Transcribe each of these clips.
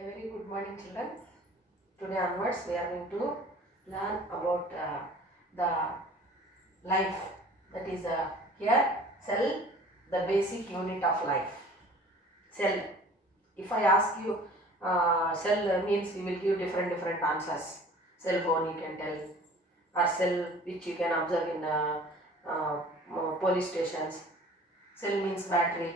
A very good morning, children. Today onwards, we are going to learn about the life. That is here cell, the basic unit of life. Cell. If I ask you cell means, you will give different answers. Cell phone you can tell, or cell which you can observe in uh, police stations. Cell means battery.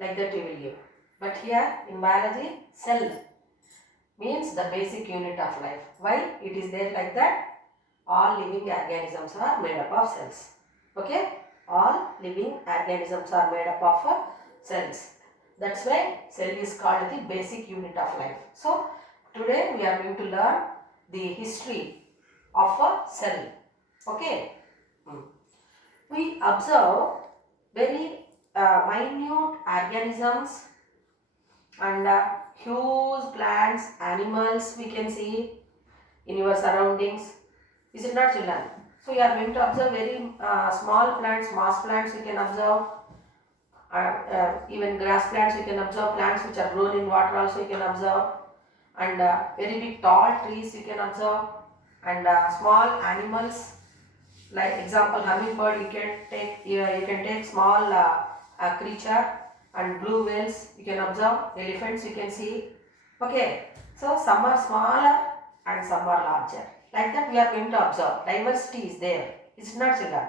Like that you will give. But here in biology, cell means the basic unit of life. Why it is there like that? All living organisms are made up of cells. Okay? All living organisms are made up of cells. That's why cell is called the basic unit of life. So, today we are going to learn the history of a cell. Okay? We observe very minute organisms and huge plants, animals we can see in your surroundings. Is it not, children? So you are going to observe very small plants, moss plants you can observe, even grass plants you can observe, plants which are grown in water also you can observe, and very big tall trees you can observe, and small animals like example hummingbird you can take small creature, and blue whales you can observe, elephants you can see. Okay, so some are smaller and some are larger. Like that we are going to observe. Diversity is there. It's not, children.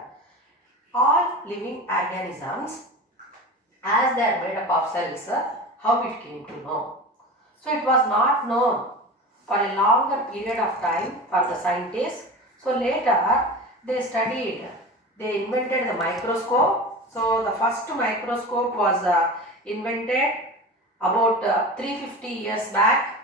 All living organisms, as they are made up of cells, how it came to know. So it was not known for a longer period of time for the scientists. So later they studied, they invented the microscope. So the first microscope was invented about 350 years back.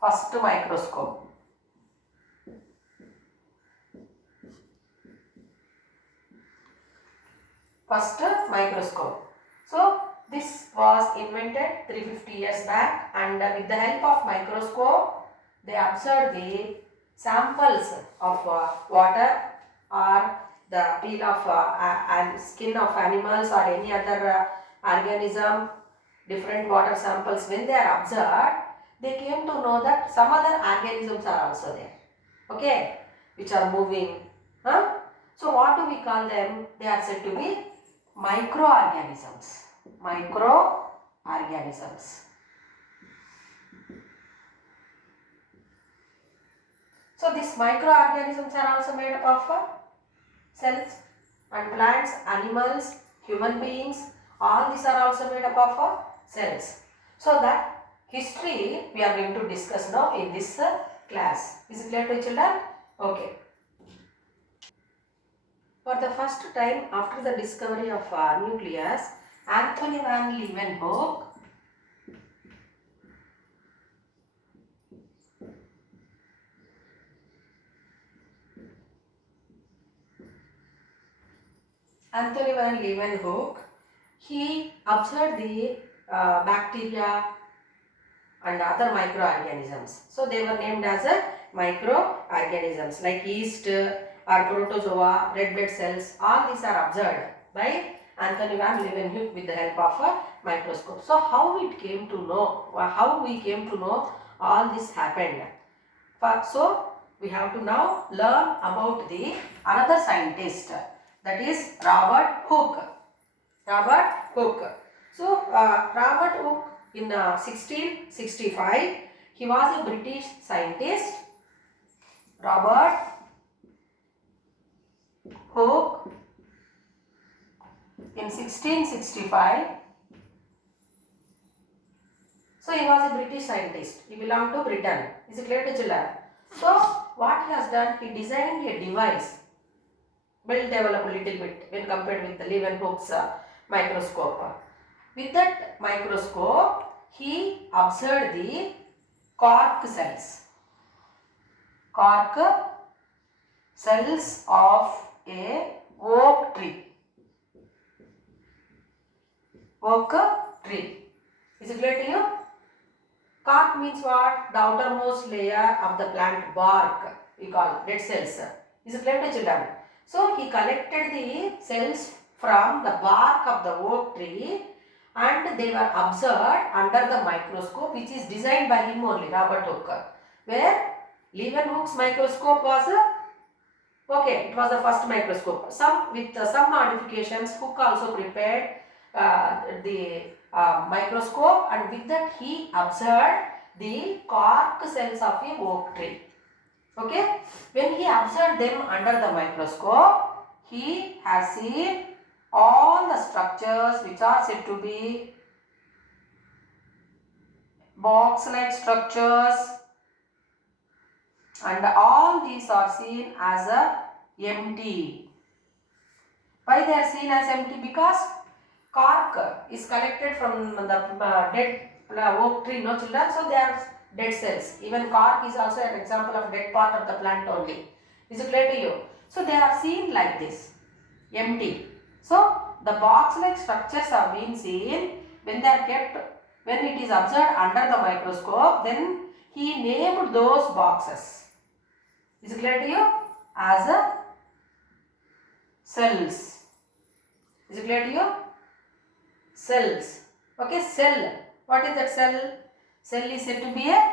First microscope. First microscope. So this was invented 350 years back, and with the help of microscope they observed the samples of water or the peel of and skin of animals or any other organism, different water samples. When they are observed, they came to know that some other organisms are also there, okay, which are moving. So what do we call them? They are said to be microorganisms. Microorganisms. So these microorganisms are also made up of cells, and plants, animals, human beings, all these are also made up of cells. So that history we are going to discuss now in this class. Is it clear to children? Okay. For the first time after the discovery of nucleus, Anthony van Leeuwenhoek he observed the bacteria and other microorganisms. So they were named as microorganisms like yeast or protozoa, red blood cells. All these are observed by Anthony van Leeuwenhoek with the help of a microscope. So how it came to know, how we came to know all this happened. So we have to now learn about the another scientist, that is Robert Hooke. Robert Hooke. So Robert Hooke in 1665, he was a British scientist. Robert Hooke in 1665. So he was a British scientist. He belonged to Britain. Is it clear to children? So what he has done, he designed a device, will develop a little bit when compared with the Leeuwenhoek's microscope. With that microscope, he observed the cork cells. Cork cells of a oak tree. Oak tree. Is it clear to you? Cork means what? The outermost layer of the plant bark, we call dead cells. Is it clear to children? So he collected the cells from the bark of the oak tree and they were observed under the microscope, which is designed by him only, Robert Hooke. Where Leeuwenhoek's microscope was it was the first microscope. Some with some modifications, Hooke also prepared the microscope, and with that he observed the cork cells of a oak tree. Okay, when he observed them under the microscope, he has seen all the structures which are said to be box-like structures, and all these are seen as empty. Why they are seen as empty? Because cork is collected from the dead oak tree, no children, so they are dead cells. Even cork is also an example of dead part of the plant only. Is it clear to you? So they are seen like this, empty. So the box-like structures are being seen when they are kept, when it is observed under the microscope, then he named those boxes. Is it clear to you? As cells. Is it clear to you? Cells. Okay, cell. What is that cell? Cell is said to be a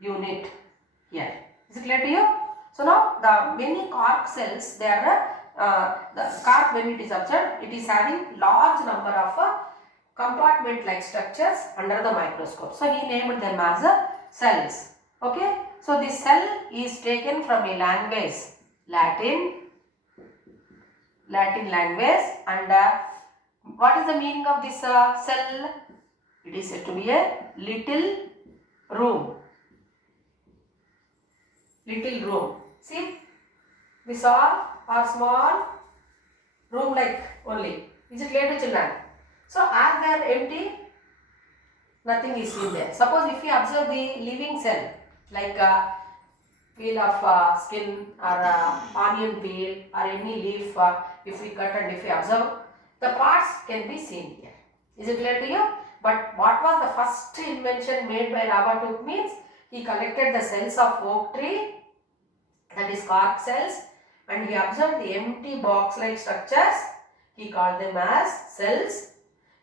unit here. Is it clear to you? So now the many cork cells, they are the cork, when it is observed, it is having large number of compartment like structures under the microscope. So he named them as cells. Okay. So this cell is taken from a language, Latin language, and what is the meaning of this cell? It is said to be a little room. Little room. See, we saw our small room like only. Is it clear to children? So as they are empty, nothing is seen there. Suppose if we observe the living cell, like a peel of skin or onion peel or any leaf, if we cut and if we observe, the parts can be seen here. Is it clear to you? But what was the first invention made by Robert Hooke means he collected the cells of oak tree, that is cork cells, and he observed the empty box-like structures. He called them as cells,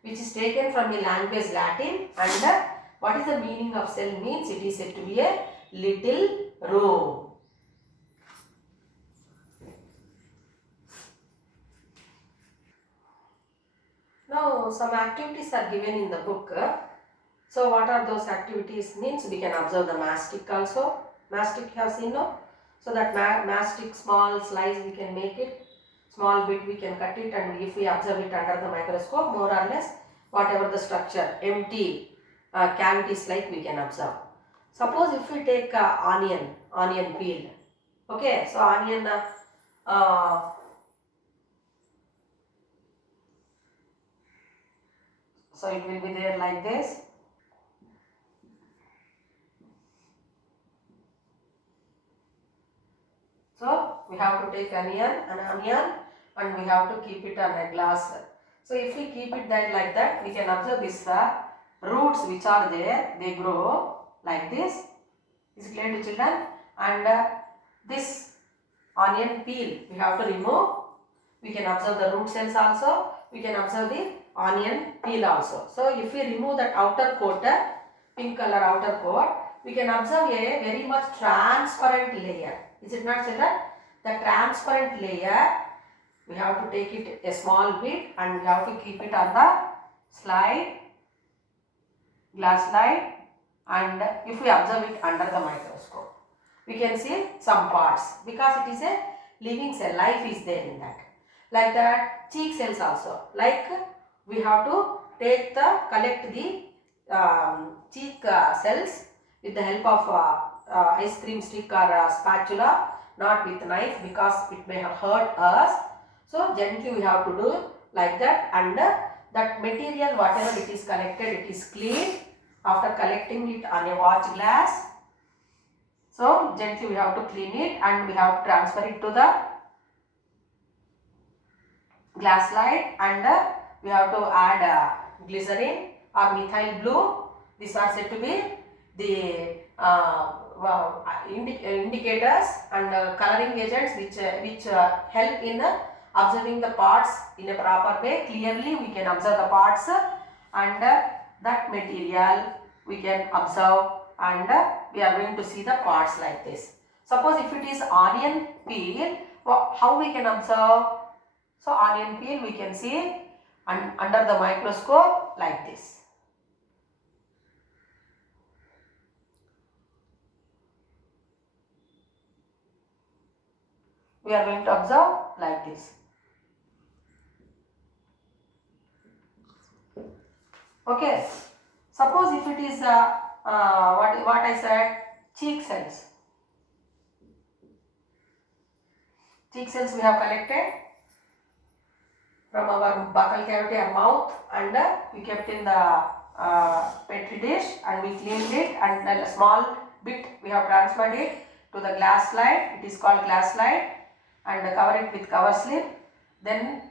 which is taken from the language Latin, and what is the meaning of cell means it is said to be a little room. Now some activities are given in the book. So what are those activities means we can observe the mastic also. Mastic you have seen, no? So that mastic small slice we can make it, small bit we can cut it, and if we observe it under the microscope, more or less whatever the structure, empty cavities like we can observe. Suppose if we take onion peel, okay, so onion so it will be there like this. So we have to take an onion and we have to keep it on a glass. So if we keep it there like that, we can observe this roots which are there, they grow like this. Is it clear to children? And this onion peel we have to remove. We can observe the root cells also. We can observe the onion peel also. So if we remove that outer coat, pink color outer coat, we can observe a very much transparent layer. Is it not, children? The transparent layer, we have to take it a small bit and we have to keep it on the slide, glass slide, and if we observe it under the microscope, we can see some parts because it is a living cell, life is there in that. Like that, cheek cells also, like we have to collect the cheek cells with the help of ice cream stick or spatula, not with knife because it may have hurt us. So gently we have to do like that, and that material whatever it is collected, it is cleaned after collecting it on a watch glass. So gently we have to clean it and we have to transfer it to the glass slide, and we have to add glycerin or methyl blue. These are said to be the indicators and coloring agents which help in observing the parts in a proper way. Clearly we can observe the parts and that material we can observe, and we are going to see the parts like this. Suppose if it is onion peel, how we can observe? So onion peel we can see under the microscope like this. We are going to observe like this. Okay. Suppose if it is what I said, cheek cells. Cheek cells we have collected from our buccal cavity or mouth, and we kept in the petri dish, and we cleaned it, and then a small bit we have transferred it to the glass slide. It is called glass slide, and cover it with cover slip. Then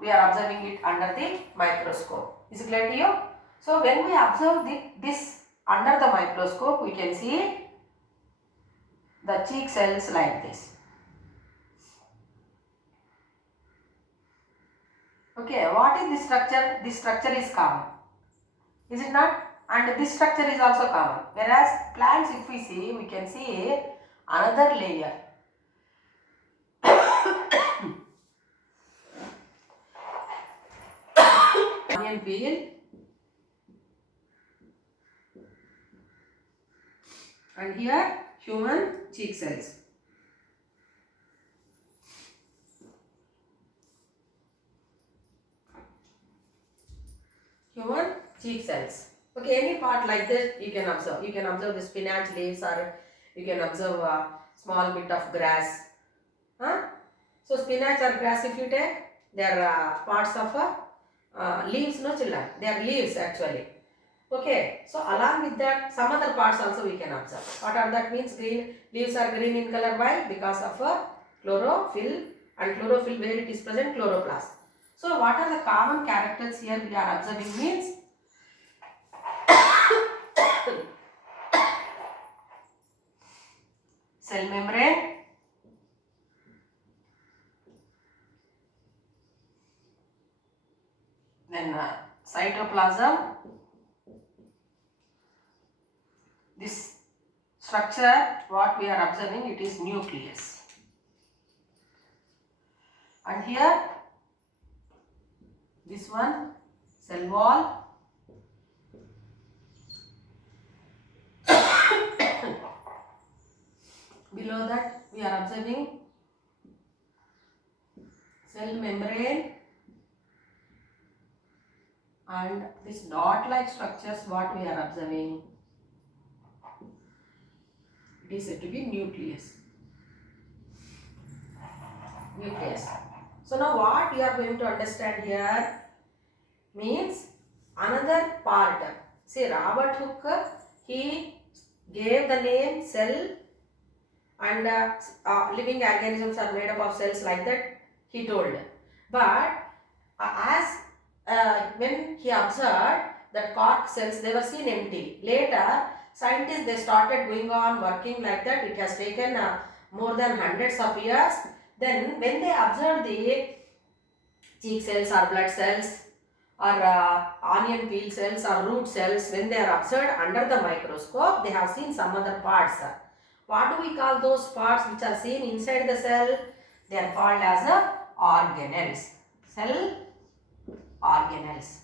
we are observing it under the microscope. Is it clear to you? So when we observe this under the microscope, we can see the cheek cells like this. Okay, what is this structure? This structure is common, is it not? And this structure is also common. Whereas plants, if we see, we can see another layer. Onion peel, and here human cheek cells. Human cheek cells. Okay, any part like this you can observe. You can observe the spinach leaves, or you can observe a small bit of grass. So spinach or grass, if you take, they are parts of leaves, no children. They are leaves actually. Okay, so along with that, some other parts also we can observe. What are that means? Green leaves are green in color. Why? Because of chlorophyll, and chlorophyll, where it is present, chloroplast. So what are the common characters here we are observing means cell membrane, then cytoplasm. This structure what we are observing, it is nucleus, and here this one cell wall, below that we are observing cell membrane, and this dot like structures what we are observing, it is said to be nucleus. So now what we are going to understand here means another part. See, Robert Hooke, he gave the name cell, and living organisms are made up of cells, like that he told. But when he observed that cork cells, they were seen empty. Later scientists, they started going on working like that. It has taken more than hundreds of years. Then when they observed the cheek cells or blood cells or onion peel cells or root cells, when they are observed under the microscope, they have seen some other parts. What do we call those parts which are seen inside the cell? They are called as organelles. Cell organelles.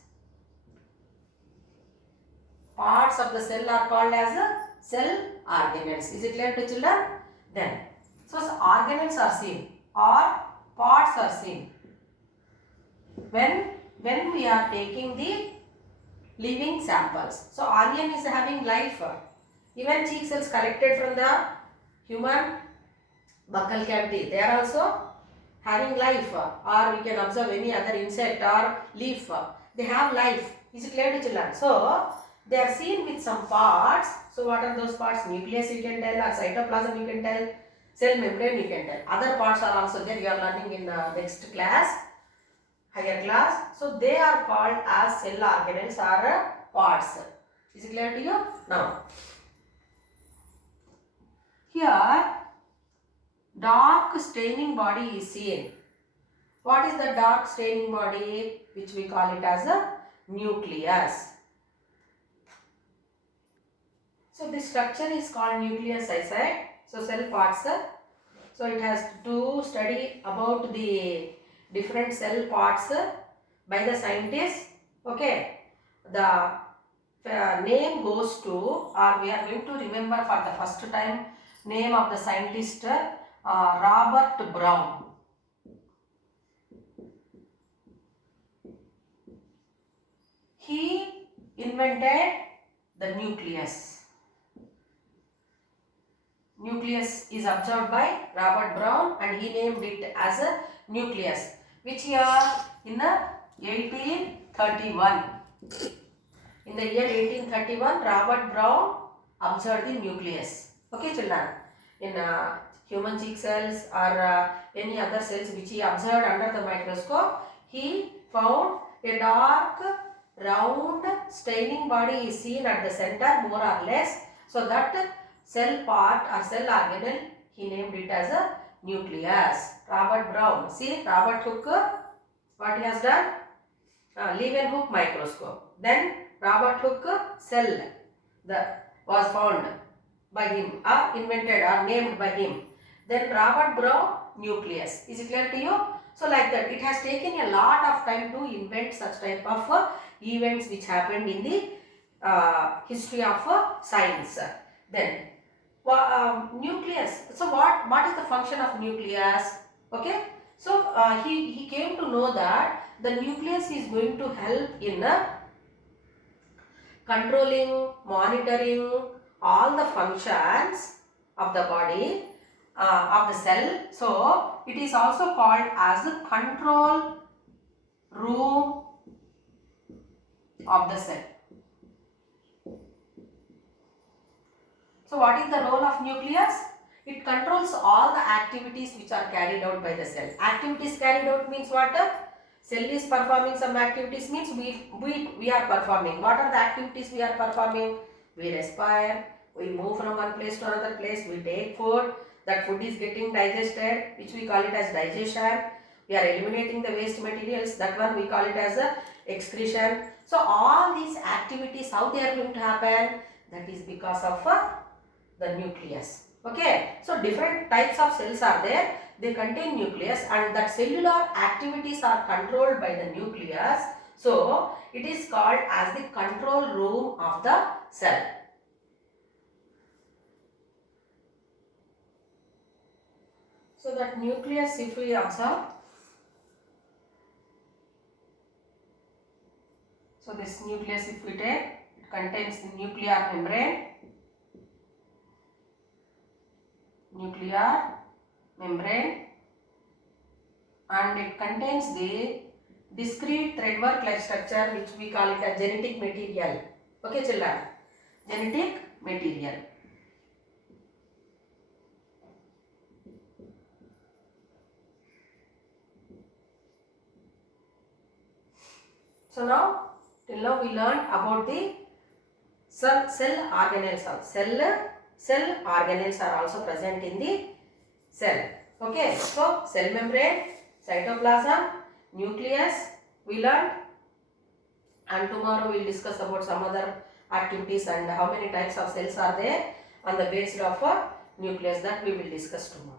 Parts of the cell are called as cell organelles. Is it clear to children? Then, so organelles are seen or parts are seen when we are taking the living samples. So onion is having life. Even cheek cells collected from the human buccal cavity, they are also having life. Or we can observe any other insect or leaf, they have life. Is it clear to children? So they are seen with some parts. So what are those parts? Nucleus you can tell, or cytoplasm you can tell, cell membrane you can tell. Other parts are also there, you are learning in next class, higher class. So they are called as cell organelles or parts. Is it clear to you? Now Here dark staining body is seen. What is the dark staining body? Which we call it as a nucleus. So this structure is called nucleus, I said. So cell parts. So it has to study about the different cell parts by the scientists. Okay. The name goes to, or we are going to remember for the first time, name of the scientist Robert Brown. He invented the nucleus. Nucleus is observed by Robert Brown and he named it as a nucleus. Which year? In the 1831. In the year 1831, Robert Brown observed the nucleus. Okay, children. In human cheek cells or any other cells which he observed under the microscope, he found a dark round staining body is seen at the center more or less. So that cell part or cell organelle, he named it as a nucleus. Robert Brown. See, Robert Hooke, what he has done? Leeuwenhoek microscope. Then Robert Hooke cell was found by him or invented or named by him. Then Robert Brown nucleus. Is it clear to you? So like that, it has taken a lot of time to invent such type of events which happened in the history of science. Then nucleus. So what is the function of nucleus? Okay. So he came to know that the nucleus is going to help in controlling, monitoring all the functions of the body, of the cell. So it is also called as the control room of the cell. So what is the role of nucleus? It controls all the activities which are carried out by the cell. Activities carried out means what? Cell is performing some activities means we are performing. What are the activities we are performing? We respire, we move from one place to another place, we take food, that food is getting digested, which we call it as digestion. We are eliminating the waste materials, that one we call it as a excretion. So all these activities, how they are going to happen? That is because of the nucleus. Okay, so different types of cells are there. They contain nucleus and that cellular activities are controlled by the nucleus. So it is called as the control room of the cell. So that nucleus, if we observe, so this nucleus if we take, it contains the nuclear membrane, and it contains the discrete threadwork like structure which we call it as genetic material. Okay children, genetic material. So now, till now we learned about the cell organelles. Cell organelles are also present in the cell. Okay, so cell membrane, cytoplasm, nucleus we learned, and tomorrow we will discuss about some other activities and how many types of cells are there on the basis of a nucleus, that we will discuss tomorrow.